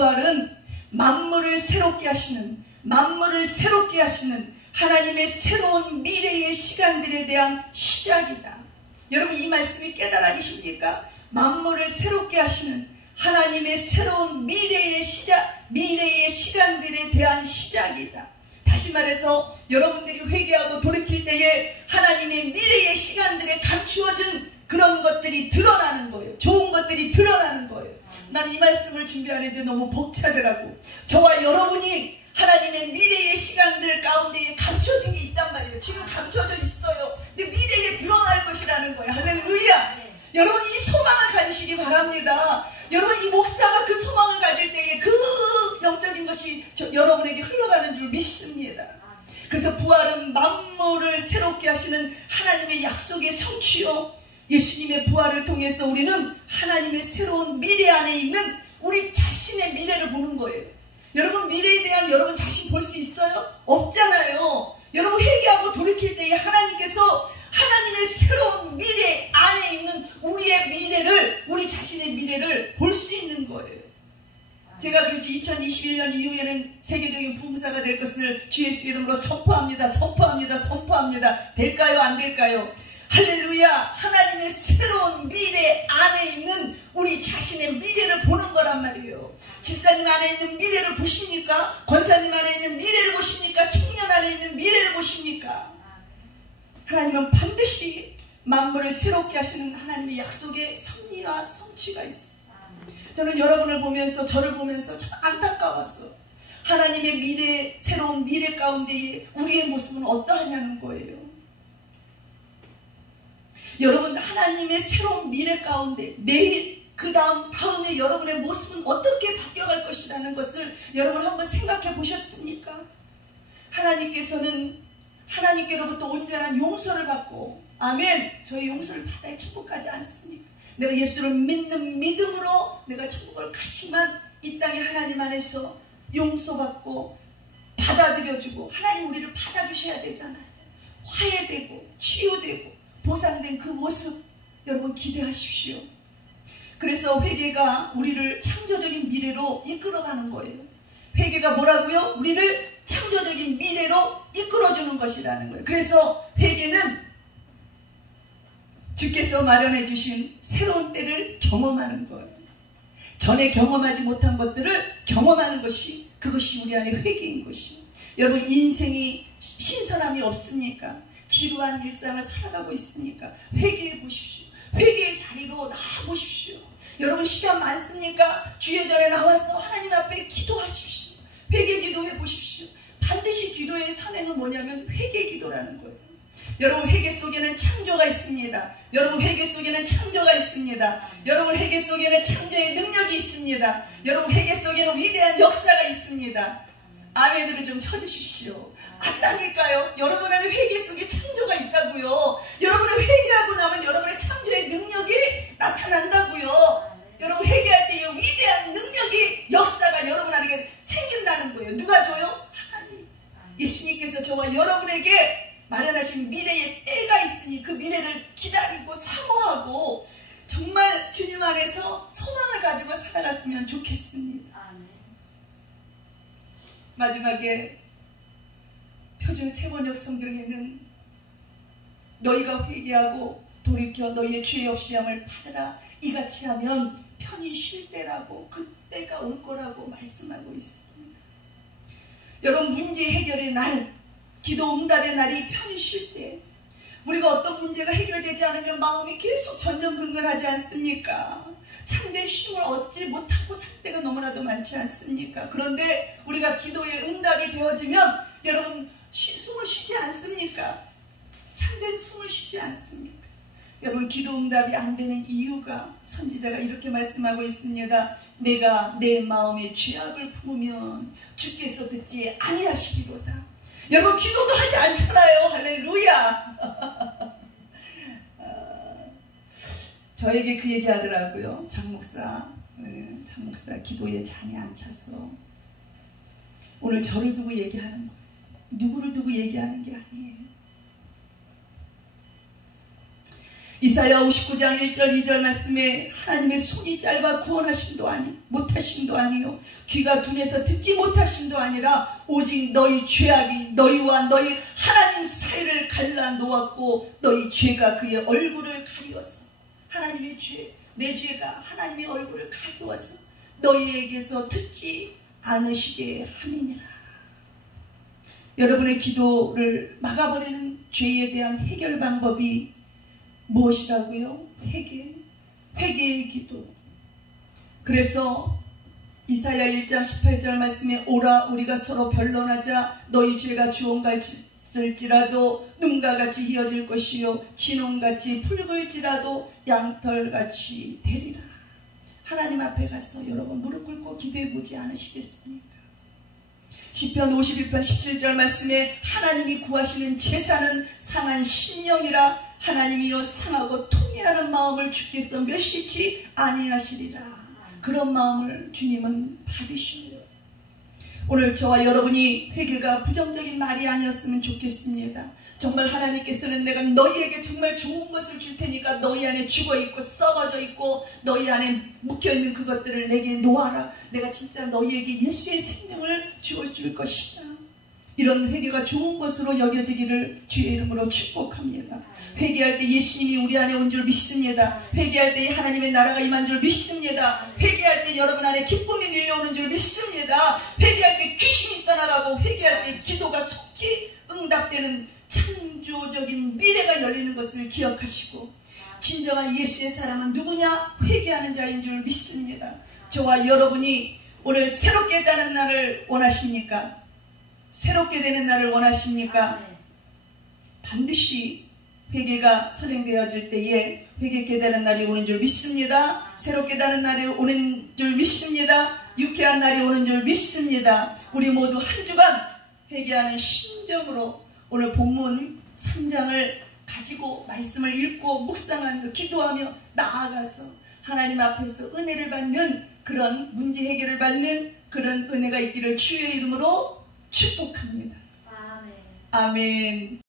부활은 만물을 새롭게 하시는, 만물을 새롭게 하시는 하나님의 새로운 미래의 시간들에 대한 시작이다. 여러분 이 말씀이 깨달아 계십니까? 만물을 새롭게 하시는 하나님의 새로운 미래의 시작, 미래의 시간들에 대한 시작이다. 다시 말해서 여러분들이 회개하고 돌이킬 때에 하나님의 미래의 시간들에 감추어진 그런 것들이 드러나는 거예요. 좋은 것들이 드러나는 거예요. 나는 이 말씀을 준비하는데 너무 벅차더라고. 저와 여러분이 하나님의 미래의 시간들 가운데에 감춰진 게 있단 말이에요. 지금 감춰져 있어요. 근데 미래에 드러날 것이라는 거예요. 할렐루야. 여러분 이 소망을 가지시기 바랍니다. 여러분 이 목사가 그 소망을 가질 때에 그 영적인 것이 여러분에게 흘러가는 줄 믿습니다. 그래서 부활은 만물을 새롭게 하시는 하나님의 약속의 성취요, 예수님의 부활을 통해서 우리는 하나님의 새로운 미래 안에 있는 우리 자신의 미래를 보는 거예요. 여러분 미래에 대한 여러분 자신 볼 수 있어요? 없잖아요. 여러분 회개하고 돌이킬 때에 하나님께서 하나님의 새로운 미래 안에 있는 우리의 미래를, 우리 자신의 미래를 볼 수 있는 거예요. 제가 그랬죠. 2021년 이후에는 세계적인 부흥사가 될 것을 주 예수 이름으로 선포합니다. 선포합니다. 선포합니다. 될까요? 안 될까요? 할렐루야. 하나님의 새로운 미래 안에 있는 우리 자신의 미래를 보는 거란 말이에요. 집사님 안에 있는 미래를 보십니까? 권사님 안에 있는 미래를 보십니까? 청년 안에 있는 미래를 보십니까? 하나님은 반드시 만물을 새롭게 하시는 하나님의 약속의 섭리와 성취가 있어요. 저는 여러분을 보면서, 저를 보면서 참 안타까웠어. 하나님의 미래, 새로운 미래 가운데에 우리의 모습은 어떠하냐는 거예요. 여러분 하나님의 새로운 미래 가운데 내일, 그 다음에 여러분의 모습은 어떻게 바뀌어갈 것이라는 것을 여러분 한번 생각해 보셨습니까? 하나님께서는 하나님께로부터 온전한 용서를 받고, 아멘, 저희 용서를 받아야 천국 가지 않습니까? 내가 예수를 믿는 믿음으로 내가 천국을 가지만 이 땅에 하나님 안에서 용서받고 받아들여주고 하나님 우리를 받아주셔야 되잖아요. 화해되고 치유되고 보상된 그 모습 여러분 기대하십시오. 그래서 회개가 우리를 창조적인 미래로 이끌어가는 거예요. 회개가 뭐라고요? 우리를 창조적인 미래로 이끌어주는 것이라는 거예요. 그래서 회개는 주께서 마련해 주신 새로운 때를 경험하는 거예요. 전에 경험하지 못한 것들을 경험하는 것이, 그것이 우리 안에 회개인 것이에요. 여러분 인생이 신선함이 없습니까? 지루한 일상을 살아가고 있으니까 회개해 보십시오. 회개의 자리로 나와보십시오. 여러분 시간 많습니까? 주예전에 나와서 하나님 앞에 기도하십시오. 회개 기도해 보십시오. 반드시 기도의 선행은 뭐냐면 회개 기도라는 거예요. 여러분 회개 속에는 창조가 있습니다. 여러분 회개 속에는 창조가 있습니다. 여러분 회개 속에는 창조의 능력이 있습니다. 여러분 회개 속에는 위대한 역사가 있습니다. 아멘으로 좀 쳐주십시오. 맞다니까요. 여러분 안에 회개 속에 창조가 있다고요. 여러분은 회개하고 나면 여러분의 창조의 능력이 나타난다고요. 여러분 회개할 때 이 위대한 능력이, 역사가 여러분 안에 생긴다는 거예요. 누가 줘요? 하나님. 예수님께서 저와 여러분에게 마련하신 미래의 때가 있으니 그 미래를 기다리고 사모하고 정말 주님 안에서 소망을 가지고 살아갔으면 좋겠습니다. 마지막에 표준 세번역 성경에는 너희가 회개하고 돌이켜 너희의 죄 없이 함을 받으라, 이같이 하면 편히 쉴 때라고, 그때가 올 거라고 말씀하고 있습니다. 여러분 문제 해결의 날, 기도 응답의 날이 편히 쉴 때, 우리가 어떤 문제가 해결되지 않으면 마음이 계속 전전긍긍하지 않습니까? 참된 쉼을 얻지 못하고 살 때가 너무나도 많지 않습니까? 그런데 우리가 기도의 응답이 되어지면 여러분 숨을 쉬지 않습니까? 참된 숨을 쉬지 않습니까? 여러분 기도 응답이 안 되는 이유가, 선지자가 이렇게 말씀하고 있습니다. 내가 내 마음의 죄악을 품으면 주께서 듣지 아니하시리로다. 여러분 기도도 하지 않잖아요. 할렐루야. 저에게 그 얘기 하더라고요. 장 목사 기도에 잠이 안 차서. 오늘 저를 두고 얘기하는 거예요. 누구를 두고 얘기하는 게 아니에요. 이사야 59장 1절 2절 말씀에 하나님의 손이 짧아 구원하심도 못하심도 아니요 귀가 둔해서 듣지 못하심도 아니라 오직 너희 죄악이 너희와 너희 하나님 사이를 갈라 놓았고 너희 죄가 그의 얼굴을 가리워서 하나님의 죄, 내 죄가 하나님의 얼굴을 가리워서 너희에게서 듣지 않으시게 함이니라. 여러분의 기도를 막아버리는 죄에 대한 해결 방법이 무엇이라고요? 회개의 기도. 그래서 이사야 1장 18절 말씀에 오라 우리가 서로 변론하자 너희 죄가 주홍같을지라도 눈과 같이 희어질 것이요 진홍같이 붉을지라도 양털같이 되리라. 하나님 앞에 가서 여러분 무릎 꿇고 기도해 보지 않으시겠습니까? 시편 51편 17절 말씀에 하나님이 구하시는 제사는 상한 심령이라 하나님이여 상하고 통회하는 마음을 주께서 멸시치 아니하시리라. 그런 마음을 주님은 받으시오요. 오늘 저와 여러분이 회개가 부정적인 말이 아니었으면 좋겠습니다. 정말 하나님께서는 내가 너희에게 정말 좋은 것을 줄 테니까 너희 안에 죽어있고 썩어져 있고 너희 안에 묵혀있는 그것들을 내게 놓아라. 내가 진짜 너희에게 예수의 생명을 주어줄 것이다. 이런 회개가 좋은 것으로 여겨지기를 주의 이름으로 축복합니다. 회개할 때 예수님이 우리 안에 온 줄 믿습니다. 회개할 때 하나님의 나라가 임한 줄 믿습니다. 회개할 때 여러분 안에 기쁨이 밀려오는 줄 믿습니다. 회개할 때 귀신이 떠나가고 회개할 때 기도가 속히 응답되는 창조적인 미래가 열리는 것을 기억하시고 진정한 예수의 사람은 누구냐? 회개하는 자인 줄 믿습니다. 저와 여러분이 오늘 새롭게 되는 날을 원하십니까? 새롭게 되는 날을 원하십니까? 반드시 회개가 선행되어질 때에 회개케 되는 날이 오는 줄 믿습니다. 새롭게 되는 날이 오는 줄 믿습니다. 유쾌한 날이 오는 줄 믿습니다. 우리 모두 한 주간 회개하는 심정으로 오늘 본문 3장을 가지고 말씀을 읽고 묵상하며 기도하며 나아가서 하나님 앞에서 은혜를 받는 그런 문제 해결을 받는 그런 은혜가 있기를 주의 이름으로 축복합니다. 아멘. 아멘.